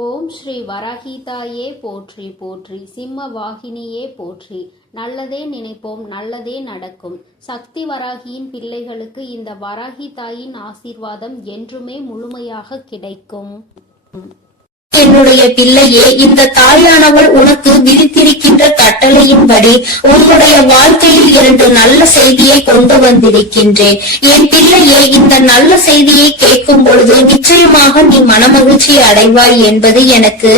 ஓம் ஸ்ரீ வராகிதாயே போற்றி போற்றி, சிம்ம வாகினியே போற்றி. நல்லதே நினைப்போம், நல்லதே நடக்கும். சக்தி வராகியின் பிள்ளைகளுக்கு இந்த வராகி தாயின் ஆசீர்வாதம் என்றுமே முழுமையாக கிடைக்கும். என்னுடைய பிள்ளையே, இந்த தாயானவள் உனக்கு விதித்திருக்கின்ற கட்டளையின்படி உன்னுடைய வாழ்க்கையில் 2 நல்ல செய்தியை கொண்டு வந்திருக்கின்றேன். என் பிள்ளையே, இந்த நல்ல செய்தியை கேட்கும் பொழுது நிச்சயமாக நீ மனமகிழ்ச்சி அடைவாய் என்பது எனக்கு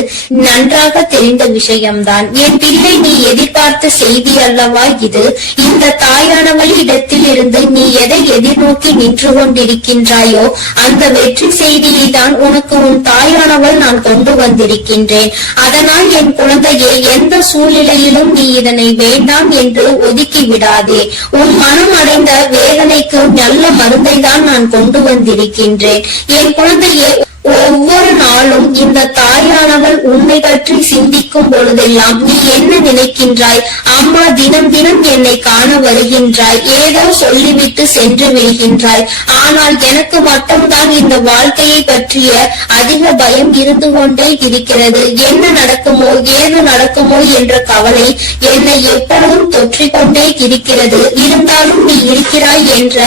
நன்றாக தெரிந்த விஷயம்தான். என் பிள்ளை, நீ எதிர்பார்த்த செய்தி அல்லவா இது? இந்த தாயானவள் இடத்தில் இருந்து நீ எதை எதிர்நோக்கி நின்று கொண்டிருக்கின்றாயோ அந்த வெற்றி செய்தியை தான் உனக்கு உன் தாயானவள் நான் கொண்டு வந்திருக்கின்றேன். அதனால் என் குழந்தையே, எந்த சூழ்நிலையிலும் நீ இதனை வேண்டாம் என்று ஒதுக்கி விடாதே. உன் மனம் அடைந்த வேதனைக்கு நல்ல மருந்தை தான் நான் கொண்டு வந்திருக்கின்றேன். என் குழந்தையே, ஒவ்வொரு நாளும் இந்த தாயானவள் உன்னை பற்றி சிந்திக்கும் பொழுதெல்லாம் நீ என்ன நினைக்கின்றாய்? அம்மா தினம் தினம் என்னை காண வருகின்றாய், ஏதோ சொல்லிவிட்டு சென்று விடுகின்றாய். ஆனால் எனக்கு மட்டும்தான் இந்த வாழ்க்கையை பற்றிய அதிக பயம் இருந்து கொண்டே இருக்கிறது. என்ன நடக்குமோ ஏது நடக்குமோ என்ற கவலை என்னை எப்பொழுதும் தொற்றிக் கொண்டே இருக்கிறது. இருந்தாலும் நீ இருக்கிறாய் என்ற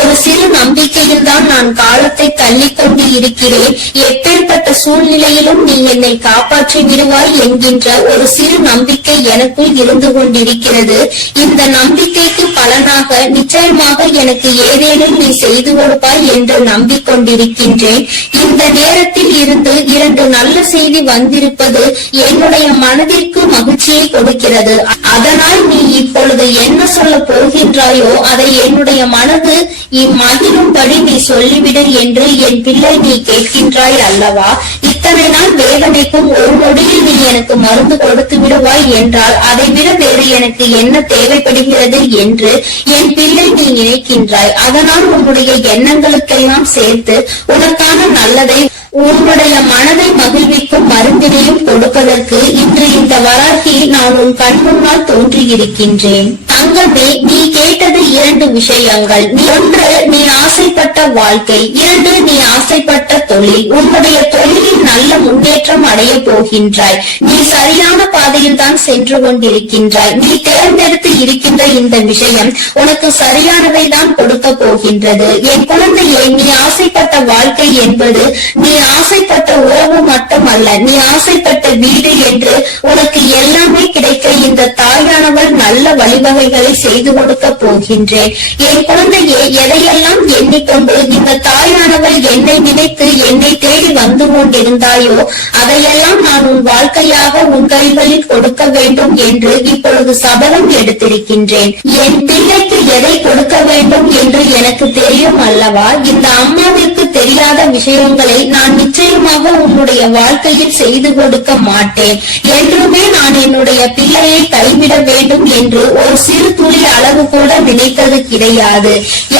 ஒரு சிறு நம்பிக்கையில் தான் நான் காலத்தை தள்ளிக்கொண்டு இருக்கிறேன். எப்பேற்பட்ட சூழ்நிலையிலும் நீ என்னை காப்பாற்றி விடுவாய் என்கின்ற ஒரு சிறு நம்பிக்கை எனக்குள் இருந்து கொண்டிருக்கிறது. இந்த நம்பிக்கைக்கு பலனாக நிச்சயமாக எனக்கு ஏதேனும் நீ செய்து கொடுப்பாய் என்று நம்பிக்கொண்டிருக்கின்றேன். இந்த நேரத்தில் இருந்து 2 நல்ல செய்தி வந்திருப்பது என்னுடைய மனதிற்கு மகிழ்ச்சியை கொடுக்கிறது. அதனால் நீ இப்பொழுது என்ன சொல்ல போகின்றாயோ அதை என்னுடைய மனது இம்மகிழும்படி நீ சொல்லிவிடு என்று என் பிள்ளை நீ கேட்கின்றாய் அல்லவா? இத்தனை நாள் வேதனைக்கும் ஒரு நொடியில் நீ எனக்கு மருந்து கொடுத்து விடுவாய் என்றால் அதை விட வேறு எனக்கு என்ன தேவைப்படுகிறது என்று என் பிள்ளை நீ நினைக்கின்றாய். அதனால் உன்னுடைய எண்ணங்களுக்கெல்லாம் சேர்த்து உனக்கான நல்லதை, உன்னுடைய மனதை மகிழ்விக்கும் மருந்தினையும் கொடுப்பதற்கு இன்று இந்த வராகி நான் உன் கண் முன்னால் தோன்றியிருக்கின்றேன். தங்கமே, நீ கேட்டது 2 விஷயங்கள். 1, நீ ஆசைப்பட்ட வாழ்க்கை. 2, நீ ஆசைப்பட்ட தொழில். உன்னுடைய தொழிலில் நல்ல முன்னேற்றம் அடைய போகின்றாய். நீ சரியான பாதையில் தான் சென்று கொண்டிருக்கின்றாய். நீ தேர்ந்தெடுத்து இருக்கின்ற இந்த விஷயம் உனக்கு சரியானதை தான் கொடுக்க போகின்றது. என் குழந்தையே, நீ ஆசைப்பட்ட வாழ்க்கை என்பது நீ ஆசைப்பட்ட உறவு மட்டுமல்ல, நீ ஆசைப்பட்ட வீடு என்று உனக்கு எல்லாமே கிடைக்க இந்த தாயானவள் நல்ல வழிவகைகளை செய்து கொடுக்க போகின்றேன். என் குழந்தையே, எதையெல்லாம் எண்ணிக்கொண்டு இந்த தாயானவள் என்னை நினைத்து என்னை தேடி வந்து கொண்டிருந்தாயோ அதையெல்லாம் நான் உன் வாழ்க்கையாக உன் கைகளில் கொடுக்க வேண்டும் என்று இப்பொழுது சபதம் எடுத்திருக்கின்றேன். என் பிள்ளைக்கு எதை கொடுக்க வேண்டும் என்று எனக்கு தெரியும் அல்லவா? இந்த அம்மாவிற்கு தெரியாத விஷயங்களை நான் நிச்சயமாக உன்னுடைய வாழ்க்கையில் செய்து கொடுக்க மாட்டேன். என்றுமே நான் என்னுடைய பிள்ளையை கைவிட வேண்டும் என்று ஒரு சிறு துளி அளவு கூட நினைத்தது கிடையாது.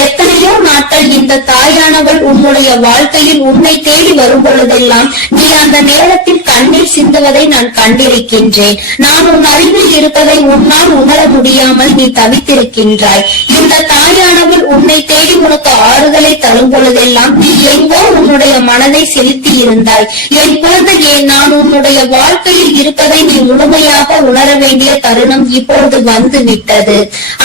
எத்தனையோ நாட்கள் இந்த தாயானவள் உன்னுடைய வாழ்க்கையில் உன்னை தேடி வரும் பொழுதெல்லாம் நீ அந்த நேரத்தில் கண்ணீர் சிந்துவதை நான் கண்டிருக்கின்றேன். நான் உன் அருகில் இருப்பதை உன்னால் உணர முடியாமல் நீ தவித்திருக்கின்றாய். இந்த தாயானவள் உன்னை தேடி உனக்கு ஆறுதலை தரும் பொழுதெல்லாம் நீ எங்கோ உன்னுடைய மனதை செலுத்தி இருந்தாய். என் குழந்தையே, நான் உன்னுடைய வாழ்க்கையில் இருப்பதை நீ முழுமையாக உணர வேண்டிய தருணம் இப்பொழுது வந்து விட்டது.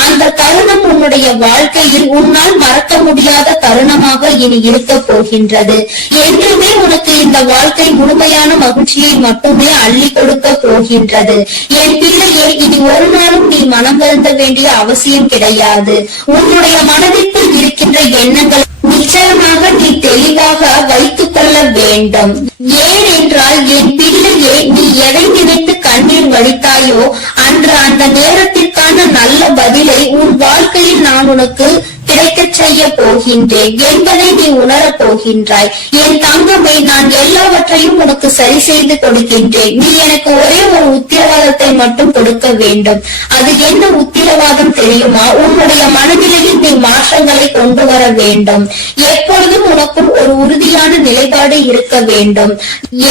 அந்த தருணம் உன்னுடைய வாழ்க்கையில் உன்னால் மறக்க முடியாத தருணமாக இனி இருக்க போகின்றது. என்றுமே உனக்கு இந்த வாழ்க்கை முழுமையான மகிழ்ச்சியை மட்டுமே அள்ளி கொடுக்க போகின்றது. என் பிள்ளையே, இனி ஒரு நாளும் நீ மனம் வருந்த வேண்டிய அவசியம் கிடையாது. உன்னுடைய மனதிற்குள் இருக்கின்ற எண்ணங்கள் நிச்சயமாக நீ தெளிவாக வைத்துக் கொள்ள வேண்டும். ஏனென்றால் என் பிள்ளையே, நீ எதை நினைத்து கண்ணீர் வடித்தாயோ அன்று அந்த நேரத்திற்கான நல்ல பதிலை உன் வாழ்க்கையில் நான் உனக்கு கிடைக்க செய்ய போகின்றேன் என்பதை நீ உணரப் போகின்றாய். என் தங்கமே, நான் எல்லாவற்றையும் உனக்கு சரி செய்து கொடுக்கின்றேன். நீ எனக்கு ஒரே ஒரு உத்தரவாதத்தை மட்டும் கொடுக்க வேண்டும். அது என்ன உத்தரவாதம் தெரியுமா? உன்னுடைய மனநிலையில் நீ மாற்றங்களை கொண்டு வர வேண்டும். எப்பொழுதும் உனக்கும் ஒரு உறுதியான நிலைப்பாடு இருக்க வேண்டும்.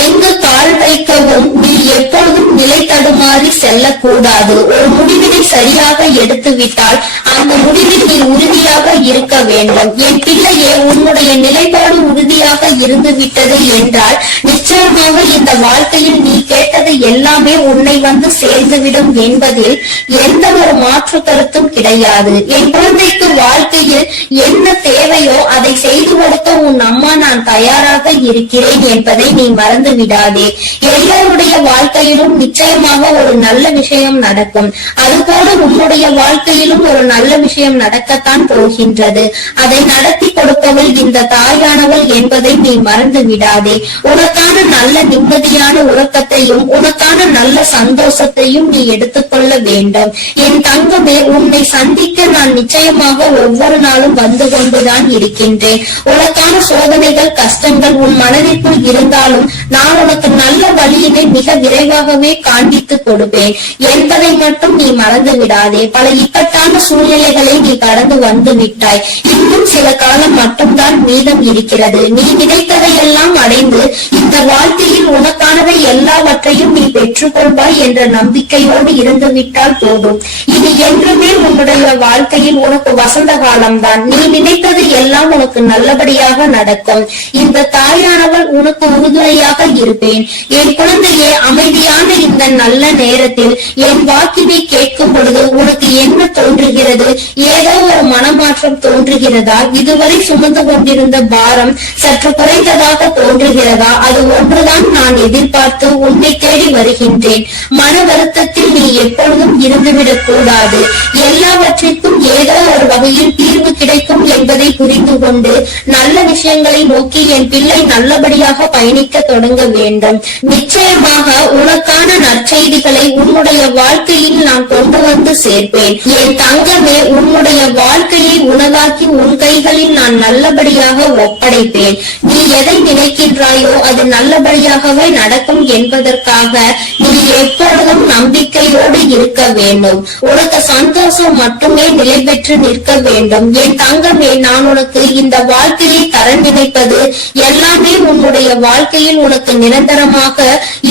எங்கு கால் வைக்கவும் நீ எப்பொழுதும் நிலை தடுமாறி செல்லக்கூடாது. ஒரு முடிவினை சரியாக எடுத்து விட்டால் அந்த முடிவில் நீ உறுதியாக இருக்க வேண்டும். என் பிள்ளையே, உன்னுடைய நிலைப்பாடு உறுதியாக இருந்து விட்டது என்றால் நிச்சயமாக இந்த இந்த வாழ்க்கையில் நீ கேட்டது எல்லாமே உன்னை வந்து சேர்ந்துவிடும் என்பதில் எந்த ஒரு மாற்று கருத்தும் கிடையாது. என் குழந்தைக்கு வாழ்க்கையில் என்ன தேவையோ அதை செய்து கொடுக்க உன் அம்மா நான் தயாராக இருக்கிறேன் என்பதை நீ மறந்து விடாதே. எல்லோருடைய வாழ்க்கையிலும் நிச்சயமாக ஒரு நல்ல விஷயம் நடக்கும். அதுபோல உன்னுடைய வாழ்க்கையிலும் ஒரு நல்ல விஷயம் நடக்கத்தான் போகின்றது. அதை நடத்தி கொடுப்பவள் இந்த தாயானவள் என்பதை நீ மறந்து விடாதே. உனக்கான நல்ல நிம்மதியான உறக்கத்தையும் உனக்கான நல்ல சந்தோஷத்தையும் நீ எடுத்துக்கொள்ள வேண்டும். என் தங்கமே, உன்னை சந்திக்க நான் நிச்சயமாக ஒவ்வொரு நாளும் வந்து கொண்டுதான் இருக்கின்றேன். உனக்கான சோதனைகள் கஷ்டங்கள் உன் மனதிற்குள் இருந்தாலும் நான் உனக்கு நல்ல வழியினை மிக விரைவாகவே காண்பித்து கொடுப்பேன் என்பதை மட்டும் நீ மறந்து விடாதே. பல இக்கட்டான சூழ்நிலைகளை நீ கடந்து வந்து விட்டாய். இன்னும் சில காலம் மட்டும்தான் மீதம் இருக்கிறது. நீ நினைத்ததை எல்லாம் அடைந்து இந்த வாழ்க்கையில் உனக்கானவை எல்லாவற்றையும் நீ பெற்றுக்கொள்வாய் என்ற நம்பிக்கையோடு இருந்து விட்டால் போதும். இது என்றுமே உன்னுடைய வாழ்க்கையில் உனக்கு வசந்த காலம்தான். நீ நினைத்தது எல்லாம் உனக்கு நல்லபடியாக நடக்கும். இந்த தாயானவள் உனக்கு உறுதுணையாக இருப்பேன். என் குழந்தையே, அமைதியான இந்த நல்ல நேரத்தில் என் வாக்கினை கேட்கும் பொழுது உனக்கு என்ன தோன்றுகிறது? ஏதோ ஒரு மனமாற்றம் தோன்றுகிறதா? இதுவரை சுமந்து கொண்டிருந்த பாரம் சற்று குறைந்ததாக தோன்றுகிறதா? அது ஒன்றுதான் நான் எதிர்பார்த்து உன்னை தேடி வருகின்றேன். மன வருத்தத்தில் நீ எப்பொழுதும் இருந்துவிடக் கூடாது. எல்லாவற்றிற்கும் ஏதோ ஒரு வகையில் தீர்வு கிடைக்கும் என்பதை புரிந்து கொண்டு நல்ல விஷயங்களை நோக்கி என் பிள்ளை நல்லபடியாக பயணிக்க தொடங்க வேண்டும். நிச்சயமாக உனக்கான நற்செய்திகளை உன்னுடைய வாழ்க்கையில் நான் கொண்டு வந்து சேர்ப்பேன். என் தங்கமே, உன்னுடைய வாழ்க்கையை உனதாக்கி உன் கைகளில் நான் நல்லபடியாக ஒப்படைப்பேன். நீ எதை நினைக்கின்றாயோ அது நல்லபடியாகவே நடக்கும் என்பதற்காக நீ எப்பொழுதும் நம்பிக்கையோடு இருக்க வேண்டும். உனக்கு சந்தோஷம் மட்டுமே நிலை பெற்று நிற்க வேண்டும். என் தங்கமே, நான் உனக்கு இந்த வாழ்க்கையை தர நினைப்பது எல்லாமே உன்னுடைய வாழ்க்கையில் உனக்கு நிரந்தரமாக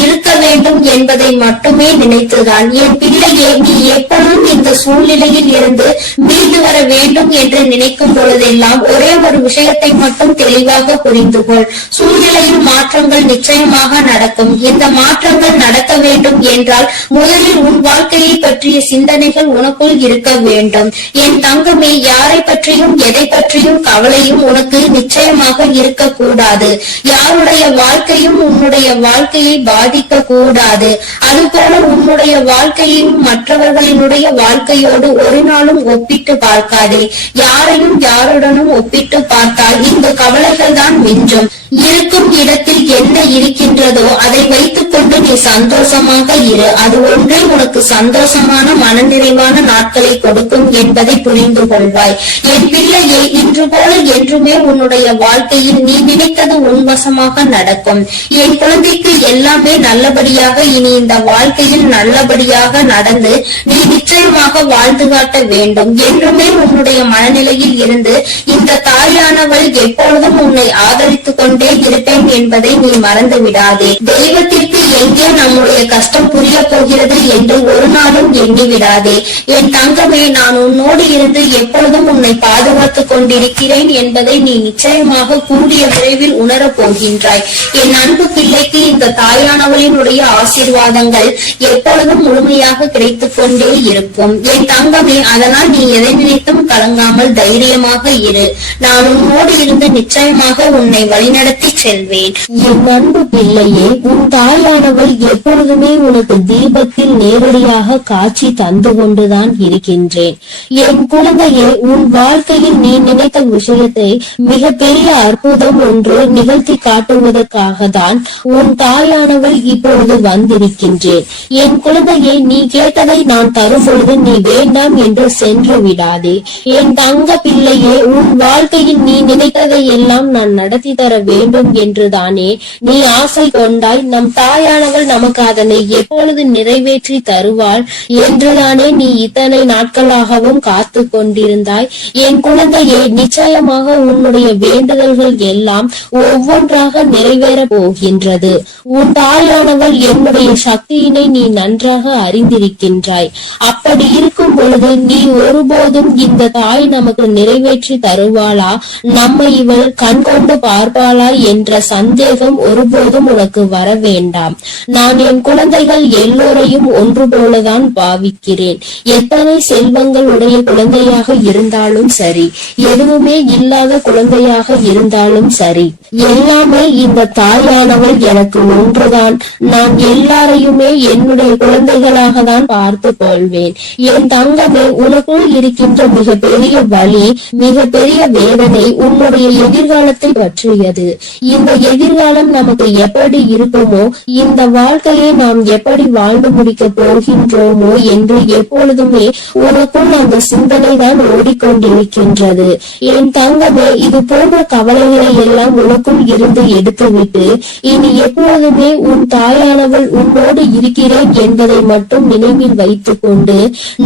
இருக்க வேண்டும் என்பதை மட்டுமே நினைத்துதான். என் பிள்ளையே, நீ எப்பொழுதும் இந்த சூழ்நிலையில் இருந்து மீண்டு வர வேண்டும் என்று நினைக்கும் பொழுதெல்லாம் ஒரே ஒரு விஷயத்தை மட்டும் தெளிவாக புரிந்து கொள். சூழ்நிலையில் மாற்றங்கள் நிச்சயமாக நடக்கும். இந்த மாற்றங்கள் நடக்க வேண்டும் என்றால் முதலில் உன் வாழ்க்கையை பற்றிய சிந்தனைகள் உனக்குள் இருக்க வேண்டும். என் தங்கமே, யாரை பற்றியும் எதை பற்றியும் கவலையும் உனக்கு நிச்சயமாக இருக்கக்கூடாது. யாருடைய வாழ்க்கையும் உன்னுடைய வாழ்க்கையை பாதிக்க கூடாது. அதுபோல உன்னுடைய வாழ்க்கையையும் மற்றவர்களினுடைய வாழ்க்கையோடு ஒரு நாளும் ஒப்பிட்டு பார்க்காதே. யாரையும் யாருடனும் ஒப்பிட்டு பார்த்தால் இந்த கவலைகள் தான் மிஞ்சும். இருக்கும் இடத்தில் என்ன இருக்கின்றதோ அதை வைத்துக் கொண்டு நீ சந்தோஷமாக இரு. அது ஒன்றே உனக்கு சந்தோஷமான மனநிறைவான நாட்களை கொடுக்கும் என்பதை புரிந்து கொள்வாய். என் பிள்ளையே, இன்று போல என்றுமே உன்னுடைய வாழ்க்கையில் நீ நினைத்தது உன்வசமாக நடக்கும். என் குழந்தைக்கு எல்லாமே நல்லபடியாக இனி இந்த வாழ்க்கையில் நல்லபடியாக நடந்து நீ நிச்சயமாக வாழ்ந்து காட்ட வேண்டும். என்றுமே உன்னுடைய மனநிலையில் இருந்து இந்த தாயானவள் எப்பொழுதும் உன்னை ஆதரித்துக் கொண்டே இருப்பேன் என்பதை நீ மறந்து விடாதே. தெய்வத்திற்கு எங்கே நம்முடைய கஷ்டம் புரிய போகிறது என்று ஒரு நாளும் எண்ணி விடாதே. என் தங்கமே, நான் உன்னோடு இருந்து எப்பொழுதும் உன்னை பாதுகாத்துக் கொண்டிருக்கிறேன் என்பதை நீ நிச்சயமாக கூடிய விரைவில் உணரப் போகின்றாய். என் அன்பு பிள்ளைக்கு இந்த தாயானவளினுடைய ஆசீர்வாதங்கள் எப்பொழுதும் முழுமையாக கிடைத்துக் கொண்டே இருக்கும். என் தங்கமே, அதனால் நீ எதை நினைத்தும் கலங்காமல் தைரியமாக இரு. நான் உன்னோடு இருந்து நிச்சயமாக உன்னை வழிநடத்தி செல்வேன். என் அன்பு பிள்ளையே, உன் தாயானவள் எப்பொழுதுமே உனக்கு தீபத்தில் நேரடியாக காட்சி தந்து கொண்டுதான் இருக்கின்றேன். என் குழந்தையே, உன் வாழ்க்கையில் நீ நினைத்த விஷயத்தை மிக பெரிய அற்புதம் ஒன்று நிகழ்த்தி காட்டுவதற்காக தான் உன் தாயானவள் இப்பொழுது வந்திருக்கின்றேன். என் குழந்தையை, நீ கேட்டதை நான் தரும் பொழுது நீ வேண்டாம் என்று சென்று விடாதே. என் தங்க பிள்ளையே, உன் வாழ்க்கையில் நீ நினைத்ததை எல்லாம் நான் நடத்தி தர வேண்டும் என்றுதானே நீ ஆசை கொண்டாய். நம் தாயானவள் நமக்கு அதனை எப்பொழுது நிறைவேற்றி தருவாள் என்றுதானே நீ இத்தனை நாட்களாகவும் காத்து கொண்டிருந்தாய். என் குழந்தையே, நிச்சயமாக உன்னுடைய வேண்டுதல்கள் எல்லாம் ஒவ்வொன்றாக நிறைவேற போகின்றது. உன் தாயானவள் என்னுடைய சக்தியினை நீ நன்றாக அறிந்திருக்கின்றாய். அப்படி இருக்கும் பொழுது நீ ஒருபோதும் இந்த தாய் நமக்கு நிறைவேற்றி தருவாளா, நம்மை இவள் கண்கொண்டு பார்ப்பாளா என்ற சந்தேகம் ஒருபோதும் உனக்கு வர வேண்டாம். நான் என் குழந்தைகள் எல்லோரையும் ஒன்று போலதான் பாவிக்கிறேன். எத்தனை செல்வங்கள் உடைய குழந்தையாக இருந்தாலும் சரி, எதுவுமே இல்லாத குழந்தையாக இருந்தாலும் சரி, எல்லாமே இந்த தாயானவள் எனக்கு ஒன்றுதான். நான் எல்லாரையுமே என்னுடைய குழந்தைகளாக தான் பார்த்து கொள்வேன். என் தங்கமே, உனக்குள் இருக்கின்ற மிகப்பெரிய வலி, மிகப்பெரிய வேதனை உன்னுடைய எதிர்காலத்தை பற்றியது. இந்த எதிர்காலம் நமக்கு எப்படி இருக்குமோ, இந்த வாழ்க்கையை நாம் எப்படி வாழ்ந்து முடிக்க போகின்றோமோ என்று எப்பொழுதுமே உனக்குள் அந்த சிந்தனை தான் ஓடிக்கொண்டிருக்கின்றது. என் தங்கமே, இது போன்ற கவலைகளை எல்லாம் உனக்குள் இருந்து எடுத்துவிட்டு இனி எப்பொழுதுமே உன் தாயானவள் உன்னோடு இருக்கிறேன் என்பதை மட்டும் நினைவில் வைத்துக் கொண்டு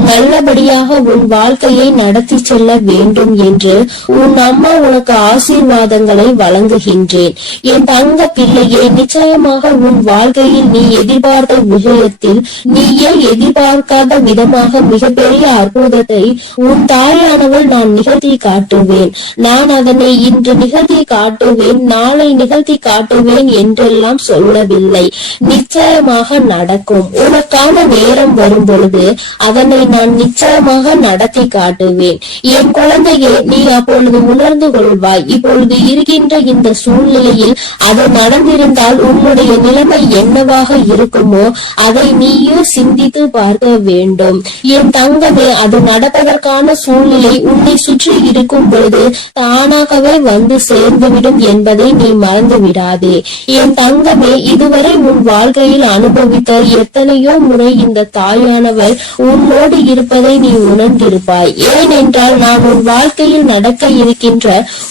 நல்லபடியாக உன் வாழ்க்கையை நடத்தி செல்ல வேண்டும் என்று உன் அம்மா உனக்கு ஆசீர்வாதங்களை வழங்குகின்றேன். என் தங்க பிள்ளையே, நிச்சயமாக உன் வாழ்க்கையில் நீ எதிர்பார்த்த விஷயத்தில் நீயே எதிர்பார்க்காத விதமாக மிகப்பெரிய அற்புதத்தை உன் தாயானவள் நான் நிகழ்த்தி காட்டுவேன். நான் அதனை இன்று நிகழ்த்தி காட்டுவேன், நாளை நிகழ்த்தி காட்டுவேன் என்றெல்லாம் சொல்லவில்லை. நிச்சயமாக நடக்கும். உனக்கான நேரம் வரும் பொழுது அதனை நான் நிச்சயமாக நடத்தி காட்டுவேன். என் குழந்தையே, நீ அப்பொழுது உணர்ந்து கொள்வாய். இப்பொழுது இருக்கின்ற இந்த சூழ்நிலையில் அது நடந்திருந்தால் உன்னுடைய நிலைமை என்னவாக இருக்குமோ அதை நீயும் சிந்தித்து பார்க்க வேண்டும். என் தங்கமே, அது நடப்பதற்கான சூழ்நிலை உன்னை சுற்றி இருக்கும் பொழுது தானாகவே வந்து சேர்ந்துவிடும் என்பதை நீ மறந்து விடாதே. என் தங்கமே, இதுவரை உன் வாழ்க்கையில் அனுபவித்த எத்தனையோ முறை இந்த தாயானவள் உன்னோடு இருப்பதை நீ உணர்ந்திருப்பாய். ஏனென்றால் நான் உன் வாழ்க்கையில் நடக்க இருக்கின்ற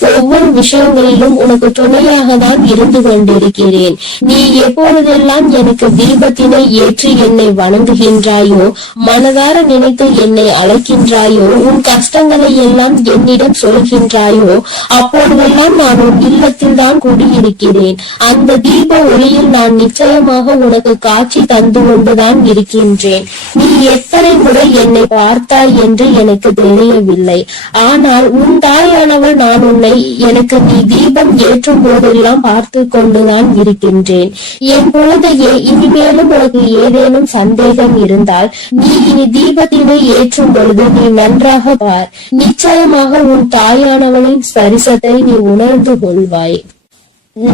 ஒவ்வொரு விஷயங்களிலும் உனக்கு துணையாக தான் இருந்து கொண்டிருக்கிறேன். நீ எப்பொழுதெல்லாம் எனக்கு தீபத்தினை ஏற்றி என்னை வணங்குகின்றாயோ, மனதார நினைத்து என்னை அழைக்கின்றாயோ, உன் கஷ்டங்களை எல்லாம் என்னிடம் சொல்கின்றாயோ, அப்பொழுதெல்லாம் நான் உன் இல்லத்தில் தான் குடியிருக்கிறேன். அந்த தீப ஒளியில் நான் நிச்சயமாக உனக்கு காட்சி தந்து கொண்டுதான் இருக்கின்றேன். நீ எத்தனை முறை என்னை பார்த்தாய் என்று எனக்கு தெரியவில்லை. ஆனால் உன் தாயானவள் நான் உன்னை எனக்கு நீ தீபம் ஏற்றும் போதெல்லாம் பார்த்து கொண்டுதான் இருக்கின்றேன். என் குழந்தையே, இனிமேலும் உனக்கு ஏதேனும் சந்தேகம் இருந்தால் நீ இனி தீபத்தினை ஏற்றும் பொழுது நீ நன்றாக பார். நிச்சயமாக உன் தாயானவளின் ஸ்பரிசத்தை நீ உணர்ந்து கொள்வாய்.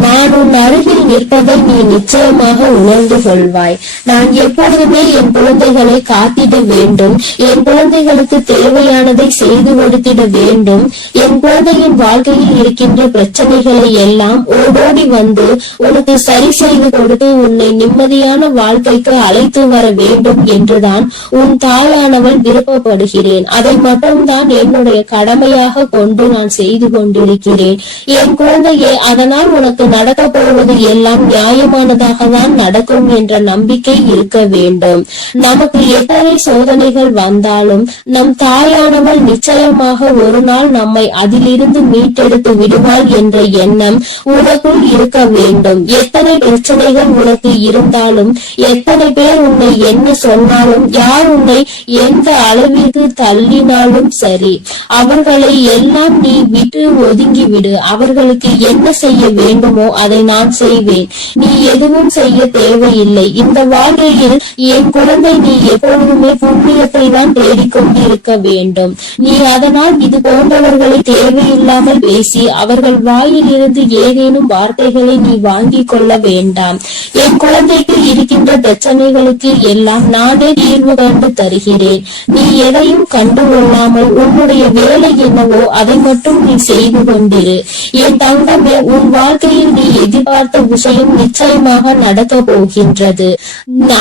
நான் உன் அருகில் நிற்பதை நீ நிச்சயமாக உணர்ந்து கொள்வாய். நான் எப்பொழுதுமே என் குழந்தைகளை காத்திட வேண்டும். என் குழந்தைகளுக்கு தேவையானதை செய்து கொடுத்திட வேண்டும். என் குழந்தையின் வாழ்க்கையில் இருக்கின்ற பிரச்சனைகளை எல்லாம் ஓடோடி வந்து உனக்கு சரி செய்து கொடுத்து உன்னை நிம்மதியான வாழ்க்கைக்கு அழைத்து வர வேண்டும் என்றுதான் உன் தாயானவள் விருப்பப்படுகிறேன். அதை மட்டும்தான் என்னுடைய கடமையாக கொண்டு நான் செய்து கொண்டிருக்கிறேன். என் குழந்தையே, அதனால் உனக்கு நடக்க போவது எல்லாம் நியாயமானதாக தான் நடக்கும் என்ற நம்பிக்கை இருக்க வேண்டும். நமக்கு எத்தனை சோதனைகள் வந்தாலும் நம் தாயானவள் நிச்சயமாக ஒரு நாள் நம்மை அதிலிருந்து மீட்டெடுத்து விடுவாள் என்ற எண்ணம் உனக்குள் இருக்க வேண்டும். எத்தனை பிரச்சனைகள் உனக்கு இருந்தாலும், எத்தனை பேர் உன்னை என்ன சொன்னாலும், யார் உன்னை எந்த அளவிற்கு தள்ளினாலும் சரி, அவர்களை எல்லாம் நீ விட்டு ஒதுங்கிவிடு. அவர்களுக்கு என்ன செய்ய வேண்டுமோ அதை நான் செய்வேன். நீ எதுவும் செய்ய தேவையில்லை. இந்த வாழ்க்கையில் என் குழந்தை, நீ எப்பொழுதுமே புண்ணியத்தை தான் தேடிக்கொண்டு இருக்க வேண்டும். நீ அதனால் இது போன்றவர்களை தேவையில்லாமல் பேசி அவர்கள் வாயில் இருந்து ஏதேனும் வார்த்தைகளை நீ வாங்கிக் கொள்ள வேண்டாம். என் குழந்தைக்கு இருக்கின்ற பிரச்சனைகளுக்கு எல்லாம் நானே தீர்வு கண்டு தருகிறேன். நீ எதையும் கண்டுகொள்ளாமல் உன்னுடைய வேலை என்னவோ அதை மட்டும் நீ செய்து கொண்டிரு. என் தங்கமே, உன் வாழ்க்கையில் நீ எதிர்பார்த்த விஷயம் நிச்சயமாக நடக்க போகின்றது.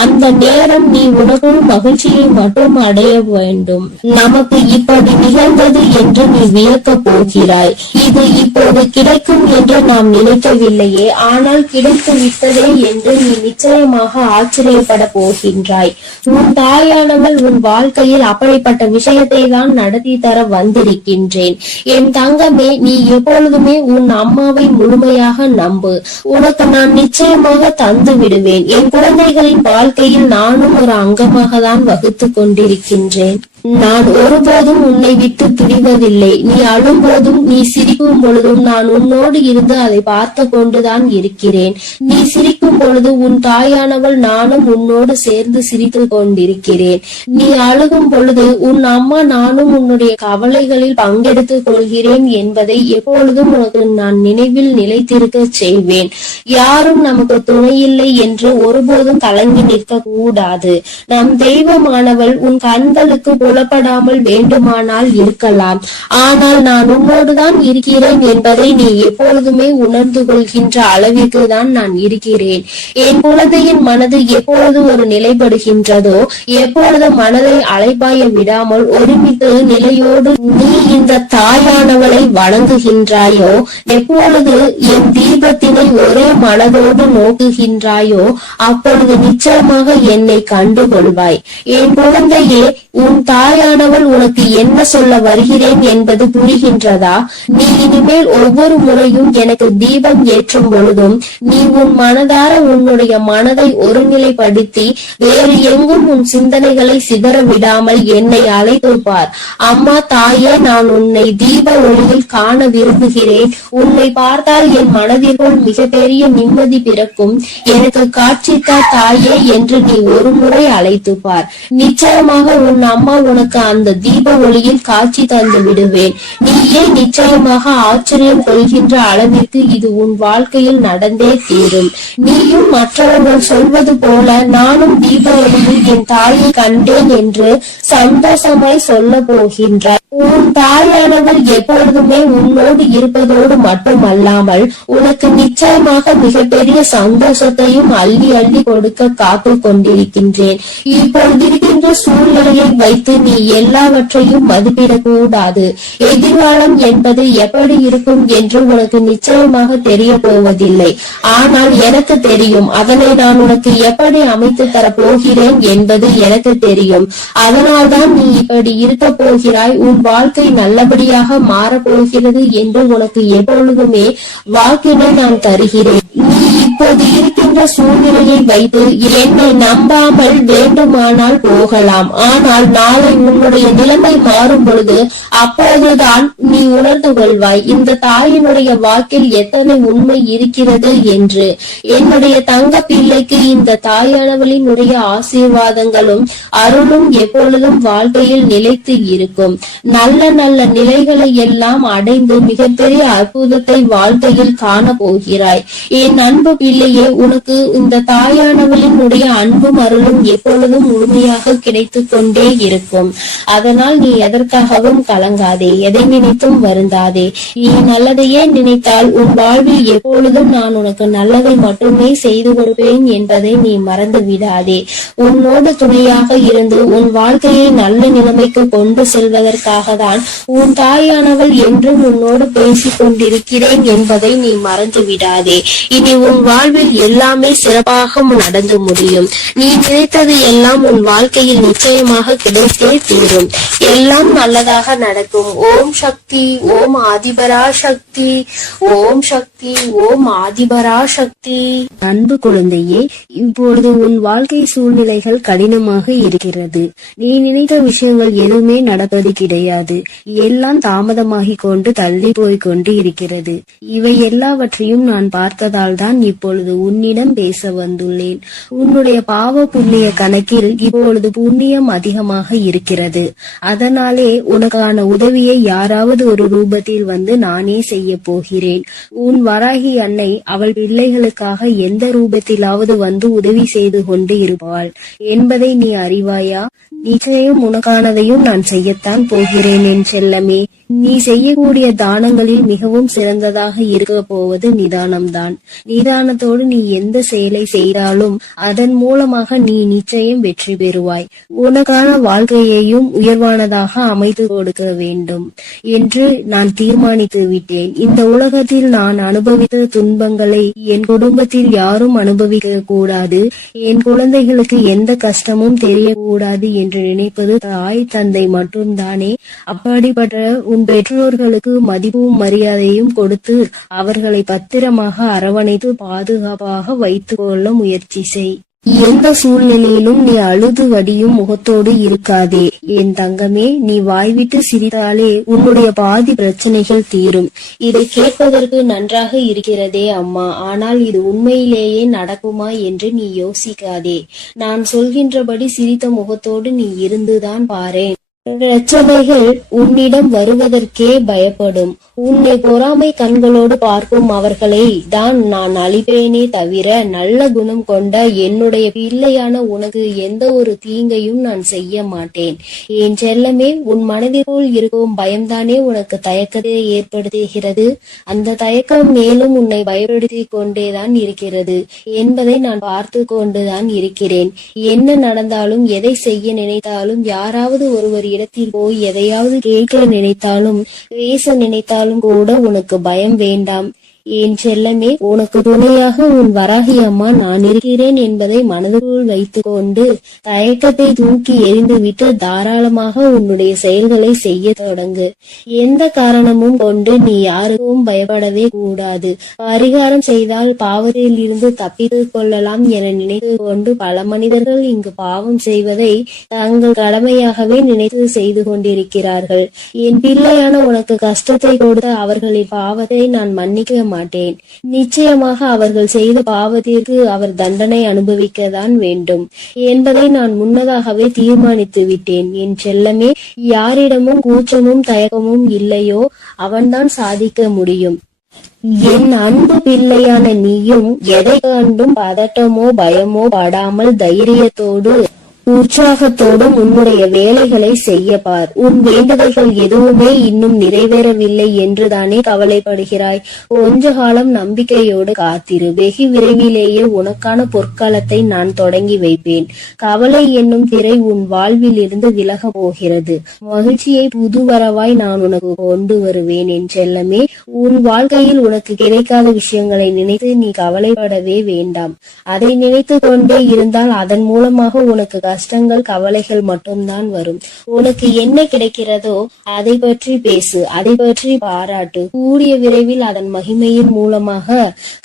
அந்த நேரம் நீ உனக்குள் மகிழ்ச்சியை மட்டும் அடைய வேண்டும். நமக்கு இப்படி நிகழ்ந்தது என்று நீ வியக்க போகிறாய். இது இப்போது கிடைக்கும் என்று நாம் நினைக்கவில்லையே, ஆனால் கிடைத்து விட்டதே என்று நீ நிச்சயமாக ஆச்சரியப்பட போகின்றாய். உன் தாயானவள் உன் வாழ்க்கையில் அப்படிப்பட்ட விஷயத்தை தான் நடத்தி தர வந்திருக்கின்றேன். என் தங்கமே, நீ எப்பொழுதுமே உன் அம்மாவை முழுமையாக முழுமையாக நம்பு, உனக்கு நான் நிச்சயமாக தந்து விடுவேன். என் குழந்தைகளின் வாழ்க்கையில் நானும் ஒரு அங்கமாக தான் வகுத்து கொண்டிருக்கின்றேன். நான் ஒருபோதும் உன்னை விட்டு பிரிவதில்லை. நீ அழும் போதும் நீ சிரிக்கும் பொழுதும் நான் உன்னோடு இருந்து அதை பார்த்து கொண்டுதான் இருக்கிறேன். நீ சிரிக்கும் பொழுது உன் தாயானவள் நானும் உன்னோடு சேர்ந்து சிரித்து கொண்டிருக்கிறேன். நீ அழுகும் பொழுது உன் அம்மா நானும் உன்னுடைய கவலைகளில் பங்கெடுத்துக் கொள்கிறேன் என்பதை எப்பொழுதும் உனக்கு நான் நினைவில் நிலைத்திருக்க செய்வேன். யாரும் நமக்கு துணையில்லை என்று ஒருபோதும் கலங்கி நிற்க கூடாது. நம் தெய்வமானவள் உன் கண்களுக்கு புலப்படாமல் வேண்டுமானால் இருக்கலாம், ஆனால் நான் உன்னோடுதான் இருக்கிறேன் என்பதை நீ எப்பொழுதுமே உணர்ந்து கொள்கின்ற அளவிற்கு தான் நான் இருக்கிறேன். என் குழந்தையின் மனது எப்பொழுது ஒரு நிலைப்படுகின்றதோ, எப்பொழுது மனதை அலைபாய விடாமல் ஒருமித்த நிலையோடு நீ இந்த தாயானவளை வணங்குகின்றாயோ, எப்பொழுது என் தீபத்தினை ஒரே மனதோடு நோக்குகின்றாயோ, அப்பொழுது நிச்சயமாக என்னை கண்டுகொள்வாய். என் குழந்தையே, உன் தாயானவள் உனக்கு என்ன சொல்ல வருகிறேன் என்பது புரிகின்றதா? நீ இனிமேல் ஒவ்வொரு முறையும் எனக்கு தீபம் ஏற்றும் பொழுதும் நீ உன் மனதார உன்னுடைய மனதை ஒருநிலைப்படுத்தி வேறு எங்கும் உன் சிந்தனைகளை சிதற விடாமல் என்னை அழைத்து பார். அம்மா தாயே, நான் உன்னை தீப ஒளியில் காண விரும்புகிறேன். உன்னை பார்த்தால் என் மனதிற்குள் மிகப்பெரிய நிம்மதி பிறக்கும். எனக்கு காட்சித்தா தாயே என்று நீ ஒரு முறை அழைத்து பார். நிச்சயமாக உன் அம்மா உனக்கு அந்த தீப ஒளியில் காட்சி தந்து விடுவேன். நீயே நிச்சயமாக ஆச்சரியம் கொள்கின்ற அளவிற்கு இது உன் வாழ்க்கையில் நடந்தே தீரும். நீயும் மற்றவர்கள் சொல்வது போல நானும் தீப ஒளியில் என் தாயை கண்டேன் என்று சந்தோஷமாய் சொல்ல போகின்றாய். உன் தாயானவள் எப்பொழுதுமே உன்னோடு இருப்பதோடு மட்டுமல்லாமல் உனக்கு நிச்சயமாக மிகப்பெரிய சந்தோஷத்தையும் அள்ளி அள்ளி கொடுக்க காத்து கொண்டிருக்கின்றேன். இப்பொழுது இருக்கின்ற சூழ்நிலையை வைத்து நீ எல்லாவற்றையும் மதிப்பிடக் கூடாது. எதிர்காலம் என்பது எப்படி இருக்கும் என்று உனக்கு நிச்சயமாக தெரிய போவதில்லை. ஆனால் எனக்கு தெரியும். அதனை நான் உனக்கு எப்படி அமைத்து தரப்போகிறேன் என்பது எனக்கு தெரியும். அதனால்தான் நீ இப்படி இருக்க போகிறாய். உன் வாழ்க்கை நல்லபடியாக மாறப்போகிறது என்று உனக்கு எப்பொழுதுமே வாக்கினை நான் தருகிறேன். நீ இப்போது இருக்கின்ற சூழ்நிலையை வைத்து என்னை நம்பாமல் வேண்டுமானால் போகலாம். ஆனால் நாளை உன்னுடைய நிலைமை மாறும் பொழுது அப்பொழுதுதான் நீ உணர்ந்து கொள்வாய் இந்த தாயினுடைய வாக்கில் எத்தனை உண்மை இருக்கிறது என்று. என்னுடைய தங்க பிள்ளைக்கு இந்த தாயானவளினுடைய ஆசீர்வாதங்களும் அருளும் எப்பொழுதும் வாழ்க்கையில் நிலைத்து இருக்கும். நல்ல நல்ல நிலைகளை எல்லாம் அடைந்து மிகப்பெரிய அற்புதத்தை வாழ்க்கையில் காண போகிறாய். என் அன்பு பிள்ளையே, உனக்கு இந்த தாயானவளினுடைய அன்பும் அருளும் எப்பொழுதும் முழுமையாக கிடைத்து கொண்டே இருக்கும். அதனால் நீ எதற்காகவும் கலங்காதே, எதை நினைத்தும் வருந்தாதே. நீ நல்லதையே நினைத்தால் உன் வாழ்வில் எப்பொழுதும் நான் உனக்கு நல்லதை மட்டுமே செய்து கொடுப்பேன் என்பதை நீ மறந்து விடாதே. உன்னோடு துணையாக இருந்து உன் வாழ்க்கையை நல்ல நிலைமைக்கு கொண்டு செல்வதற்காக தான் உன் தாயானவள் என்றும் உன்னோடு பேசிக் கொண்டிருக்கிறேன் என்பதை நீ மறந்து விடாதே. இனி உன் வாழ்வில் எல்லாமே சிறப்பாக நடந்து முடியும். நீ நினைத்தது எல்லாம் உன் வாழ்க்கையில் நிச்சயமாக கிடைத்தே தீரும். எல்லாம் நல்லதாக நடக்கும். ஓம் சக்தி, ஓம் ஆதிபரா சக்தி, ஓம் சக்தி, ஓம் ஆதிபரா சக்தி. அன்பு குழந்தையே, இப்பொழுது உன் வாழ்க்கை சூழ்நிலைகள் கடினமாக இருக்கிறது. நீ நினைத்த விஷயங்கள் எதுவுமே நடப்பது கிடையாது. எல்லாம் தாமதமாகிக் கொண்டு தள்ளி போய் கொண்டு இருக்கிறது. இவை எல்லாவற்றையும் நான் பார்த்ததால் தான் இப்பொழுது உன்னிடம் பேச வந்துள்ளேன். உன்னுடைய பாவ புண்ணிய கணக்கில் இப்பொழுது புண்ணியம் அதிகமாக இருக்கிறது. அதனாலே உனக்கான உதவியை யாராவது ஒரு ரூபத்தில் வந்து நானே செய்ய போகிறேன். உன் வராகி அன்னை அவள் பிள்ளைகளுக்காக எந்த ரூபத்திலாவது வந்து உதவி செய்து கொண்டு இருப்பாள் என்பதை நீ அறிவாயா? நிச்சயம் உனக்கானதையும் நான் செய்யத்தான் போகிறேன் என் செல்லமே. நீ செய்யக்கூடிய தானங்களில் மிகவும் சிறந்ததாக இருக்க போவது நிதானம்தான். நிதானத்தோடு நீ எந்த செயலை செய்தாலும் அதன் மூலமாக நீ நிச்சயம் வெற்றி பெறுவாய். உனக்கான வாழ்க்கையையும் உயர்வானதாக அமைத்து கொடுக்க வேண்டும் என்று நான் தீர்மானித்து விட்டேன். இந்த உலகத்தில் நான் அனுபவித்த துன்பங்களை என் குடும்பத்தில் யாரும் அனுபவிக்க கூடாது. என் குழந்தைகளுக்கு எந்த கஷ்டமும் தெரியக்கூடாது என்று நினைப்பது தாய் தந்தை மட்டும்தானே. அப்படிப்பட்ட உன் பெற்றோர்களுக்கு மதிப்பும் மரியாதையும் கொடுத்து அவர்களை பத்திரமாக அரவணைத்து பாதுகாப்பாக வைத்துக் கொள்ள முயற்சி செய். எந்த சூழ்நிலையிலும் நீ அழுது வடியும் முகத்தோடு இருக்காதே என் தங்கமே. நீ வாய்விட்டு சிரித்தாலே உன்னுடைய பாதி பிரச்சனைகள் தீரும். இதை கேட்பதற்கு நன்றாக இருக்கிறதே அம்மா, ஆனால் இது உண்மையிலேயே நடக்குமா என்று நீ யோசிக்காதே. நான் சொல்கின்றபடி சிரித்த முகத்தோடு நீ இருந்துதான் பாரேன். பிரச்சனைகள் உன்னிடம் வருவதற்கே பயப்படும். உன்னை பொறாமை கண்களோடு பார்க்கும் அவர்களை தான் நான் அழிப்பேனே தவிர நல்ல குணம் கொண்ட என்னுடைய பிள்ளையான உனக்கு எந்த ஒரு தீங்கையும் நான் செய்ய மாட்டேன். என் செல்லமே, உன் மனதிற்குள் இருக்கும் பயம்தானே உனக்கு தயக்கத்தை ஏற்படுத்துகிறது. அந்த தயக்கம் மேலும் உன்னை பயப்படுத்தி கொண்டேதான் இருக்கிறது என்பதை நான் பார்த்து கொண்டுதான் இருக்கிறேன். என்ன நடந்தாலும், எதை செய்ய நினைத்தாலும், யாராவது ஒருவர் இடத்தில் போய் எதையாவது கேட்க நினைத்தாலும், பேச நினைத்தாலும் கூட உனக்கு பயம் வேண்டாம். என் செல்லமே, உனக்கு துணையாக உன் வராகி அம்மா நான் இருக்கிறேன் என்பதை மனதுக்குள் வைத்துக் கொண்டு தயக்கத்தை தூக்கி எறிந்துவிட்டு தாராளமாக உன்னுடைய செயல்களை செய்ய தொடங்கு. எந்த காரணமும் கொண்டு நீ யாருக்கும் பயப்படவே கூடாது. பரிகாரம் செய்தால் பாவத்தில் இருந்து தப்பித்துக் கொள்ளலாம் என நினைத்து கொண்டு பல மனிதர்கள் இங்கு பாவம் செய்வதை தங்கள் கடமையாகவே நினைத்து செய்து கொண்டிருக்கிறார்கள். என் பிள்ளையான உனக்கு கஷ்டத்தை கொடுத்த அவர்களின் பாவத்தை நான் மன்னிக்க மாட்டேன். நிச்சயமாக அவர்கள் செய்த பாவத்திற்கு அவர் தண்டனை அனுபவிக்கத்தான் வேண்டும் என்பதை நான் முன்னதாகவே தீர்மானித்து விட்டேன். என் செல்லமே, யாரிடமும் கூச்சமும் தயக்கமும் இல்லையோ அவன்தான் சாதிக்க முடியும். என் அன்பு பிள்ளையான நீயும் எதை கண்டும் பதட்டமோ பயமோ படாமல் தைரியத்தோடு உற்சாகத்தோடும் உன்னுடைய வேலைகளை செய்ய பார். உன் வேண்டுதல்கள் எதுவுமே இன்னும் நிறைவேறவில்லை என்றுதானே கவலைப்படுகிறாய். கொஞ்ச காலம் நம்பிக்கையோடு காத்திரு. வெகு விரைவிலேயே உனக்கான பொற்காலத்தை நான் தொடங்கி வைப்பேன். கவலை என்னும் திரை உன் வாழ்வில் இருந்து விலக போகிறது. மகிழ்ச்சியை புதுவரவாய் நான் உனக்கு கொண்டு வருவேன் என் செல்லமே. உன் வாழ்க்கையில் உனக்கு கிடைக்காத விஷயங்களை நினைத்து நீ கவலைப்படவே வேண்டாம். அதை நினைத்து கொண்டே இருந்தால் அதன் மூலமாக உனக்கு கஷ்டங்கள் கவலைகள் மட்டும்தான் வரும். உனக்கு என்ன கிடைக்கிறதோ அதை பற்றி பேசு, அதை பற்றி பாராட்டு. கூடிய விரைவில் அதன் மகிமையின் மூலமாக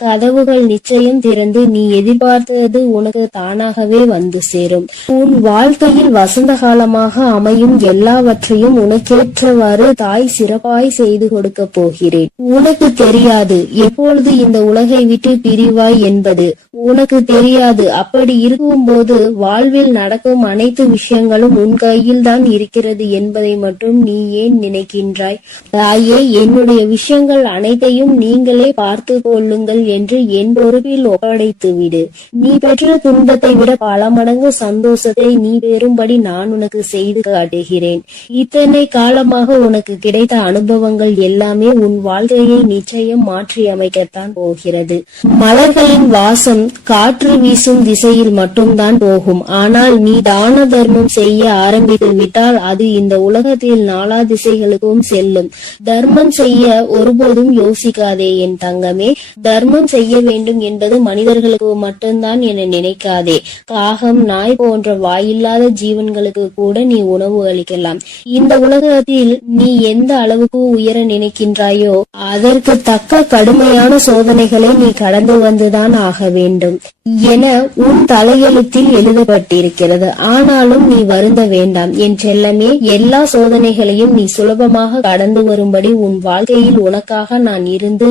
கதவுகள் நிச்சயம் திறந்து நீ எதிர்பார்த்தது உனக்கு தானாகவே வந்து சேரும். உன் வாழ்க்கையில் வசந்த காலமாக அமையும் எல்லாவற்றையும் உனக்கேற்றவாறு தாய் சிறப்பாய் செய்து கொடுக்க போகிறேன். உனக்கு தெரியாது எப்பொழுது இந்த உலகை விட்டு பிரிவாய் என்பது. உனக்கு தெரியாது. அப்படி இருக்கும்போது வாழ்வில் நடக்கும் அனைத்து விஷயங்களும் உன் கையில் தான் இருக்கிறது என்பதை மட்டும் நீ ஏன் நினைக்கின்றாய்? தாயே, என்னுடைய விஷயங்கள் அனைத்தையும் நீங்களே பார்த்து கொள்ளுங்கள் என்று என் பொறுப்பில் ஒப்படைத்து விடு. நீ பெற்ற துன்பத்தை விட பல மடங்கு சந்தோஷத்தை நீ பெறும்படி நான் உனக்கு செய்து காட்டுகிறேன். இத்தனை காலமாக உனக்கு கிடைத்த அனுபவங்கள் எல்லாமே உன் வாழ்க்கையை நிச்சயம் மாற்றி அமைக்கத்தான் போகிறது. மலர்களின் வாசம் காற்று வீசும் திசையில் மட்டும்தான் போகும். ஆனால் நீ தான தர்மம் செய்ய ஆரம்பித்து விட்டால் அது இந்த உலகத்தில் நாலா திசைகளுக்கும் செல்லும். தர்மம் செய்ய ஒருபோதும் யோசிக்காதே என் தங்கமே. தர்மம் செய்ய வேண்டும் என்பது மனிதர்களுக்கு மட்டும்தான் என நினைக்காதே. காகம், நாய் போன்ற வாயில்லாத ஜீவன்களுக்கு கூட நீ உணவு அளிக்கலாம். இந்த உலகத்தில் நீ எந்த அளவுக்கு உயர நினைக்கின்றாயோ அதற்கு தக்க கடுமையான சோதனைகளை நீ கடந்து வந்துதான் ஆக வேண்டும் என உன் தலையெழுத்தில் எழுதப்பட்டிருக்கிறது. ஆனாலும் நீ வருந்த வேண்டாம் என் செல்லமே. எல்லா சோதனைகளையும் நீ சுலபமாக கடந்து வரும்படி உன் வாழ்க்கையில் உனக்காக நான் இருந்து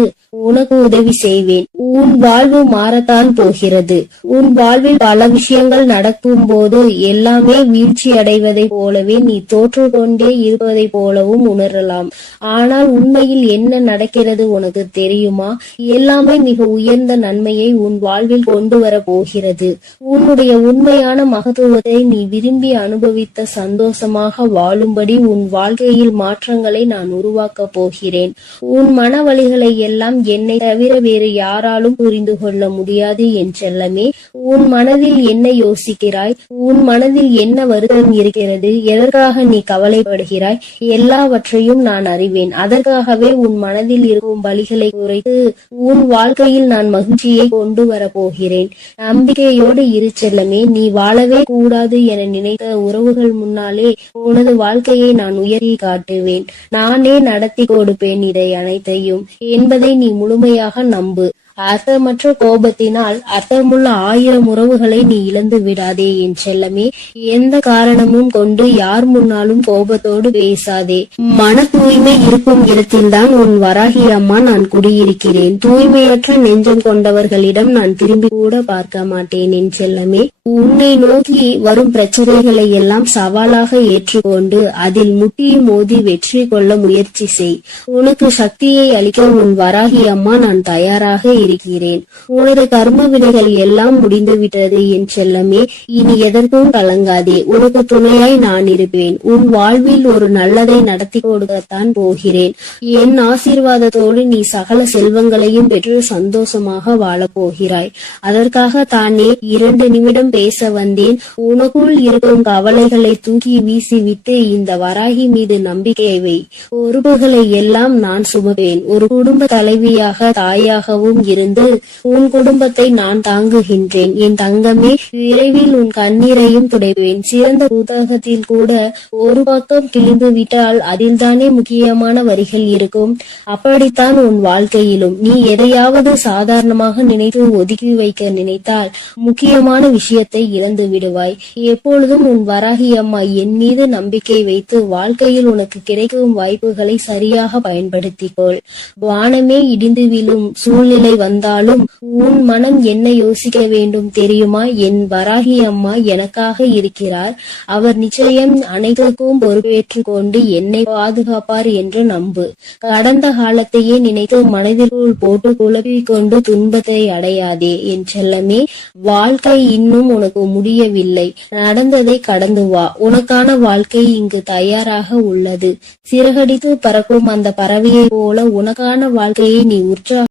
உனக்கு உதவி செய்வேன். உன் வாழ்வு மாறத்தான் போகிறது. உன் வாழ்வில் பல விஷயங்கள் நடக்கும் போது எல்லாமே வீழ்ச்சி அடைவதை போலவே நீ தோற்று கொண்டே இருப்பதை போலவும் உணரலாம். ஆனால் உண்மையில் என்ன நடக்கிறது உனக்கு தெரியுமா? எல்லாமே மிக உயர்ந்த நன்மையை உன் வாழ்வில் கொண்டு வர போகிறது. உன்னுடைய உண்மையான மகத்துவத்தை நீ விரும்பி அனுபவித்த சந்தோஷமாக வாழும்படி உன் வாழ்க்கையில் மாற்றங்களை நான் உருவாக்க போகிறேன். உன் மன வலிகளை எல்லாம் என்னை தவிர வேறு யாராலும் புரிந்து கொள்ள முடியாது என் செல்லமே. உன் மனதில் என்ன யோசிக்கிறாய்? உன் மனதில் என்ன வருத்தம் இருக்கிறது? எதற்காக நீ கவலைப்படுகிறாய்? எல்லாவற்றையும் நான் அறிவேன். அதற்காகவே உன் மனதில் இருக்கும் வலிகளை குறைத்து உன் வாழ்க்கையில் நான் மகிழ்ச்சியை கொண்டு வர போகிறேன். நம்பிக்கையோடு இரு செல்லமே. நீ வாழவே கூடாது என நினைத்த உறவுகள் முன்னாலே உனது வாழ்க்கையை நான் உயர்த்தி காட்டுவேன். நானே நடத்தி கொடுப்பேன் இதை அனைத்தையும் என்பதை நீ முழுமையாக நம்பு. அர்த்தமற்ற கோபத்தினால் அர்த்தமுள்ள 1000 உறவுகளை நீ இழந்து விடாதே என் செல்லமே. எந்த காரணமும் கொண்டு யார் முன்னாலும் கோபத்தோடு பேசாதே. மன தூய்மை இருக்கும் இடத்தில்தான் உன் வராகி அம்மா நான் குடியிருக்கிறேன். தூய்மையற்ற நெஞ்சம் கொண்டவர்களிடம் நான் திரும்பி கூட பார்க்க மாட்டேன் என் செல்லமே. உன்னை நோக்கி வரும் பிரச்சனைகளை எல்லாம் சவாலாக ஏற்றுக்கொண்டு அதில் முட்டி மோதி வெற்றி கொள்ள முயற்சி செய். உனக்கு சக்தியை அளிக்க உன் வராகி அம்மா நான் தயாராக இருக்கிறேன். உனது கர்ம வினைகள் எல்லாம் முடிந்துவிட்டது என் செல்லமே. இனி எதற்கும் கலங்காதே. உனக்கு துணையாய் நான் இருப்பேன். உன் வாழ்வில் ஒரு நல்லதை நடத்தி கொடுக்கத்தான் போகிறேன். என் ஆசீர்வாதத்தோடு நீ சகல செல்வங்களையும் பெற்று சந்தோஷமாக வாழப் போகிறாய். அதற்காக தானே 2 நிமிடம் பேச வந்தேன். உனக்குள் இருக்கும் கவலைகளை தூக்கி வீசிவிட்டு இந்த வராகி மீது நம்பிக்கை வை. பொறுப்புகளை எல்லாம் நான் சுமப்பேன். ஒரு குடும்ப தலைவியாக தாயாகவும் இருந்து உன் குடும்பத்தை நான் தாங்குகின்றேன். என் தங்கமே, விரைவில் உன் கண்ணீரையும் துடைப்பேன். சிறந்த புத்தகத்தில் கூட ஒரு பக்கம் கிழிந்து விட்டால் அதில்தானே முக்கியமான வரிகள் இருக்கும். அப்படித்தான் உன் வாழ்க்கையிலும் நீ எதையாவது சாதாரணமாக நினைத்து ஒதுக்கி வைக்க நினைத்தால் முக்கியமான விஷயத்தை இழந்து விடுவாய். எப்பொழுதும் உன் வராகி அம்மா என் மீது நம்பிக்கை வைத்து வாழ்க்கையில் உனக்கு கிடைக்கும் வாய்ப்புகளை சரியாக பயன்படுத்திக்கொள். வானமே இடிந்து விழும் சூழ்நிலை வந்தாலும் உன் மனம் என்ன யோசிக்க வேண்டும் தெரியுமா? என் வராகி அம்மா எனக்காக இருக்கிறார். அவர் நிச்சயம் அனைத்துக்கும் பொறுப்பேற்றுக் கொண்டு என்னை பாதுகாப்பார் என்று நம்பு. கடந்த காலத்தையே நினைத்து மனதிற்குள் போட்டு குழப்பிக் கொண்டு துன்பத்தை அடையாதே என் செல்லமே. வாழ்க்கை இன்னும் உனக்கு முடியவில்லை. நடந்ததை கடந்து வா. உனக்கான வாழ்க்கை இங்கு தயாராக உள்ளது. சிறகடித்து பறக்கும் அந்த பறவையை போல உனக்கான வாழ்க்கையை நீ உற்சாக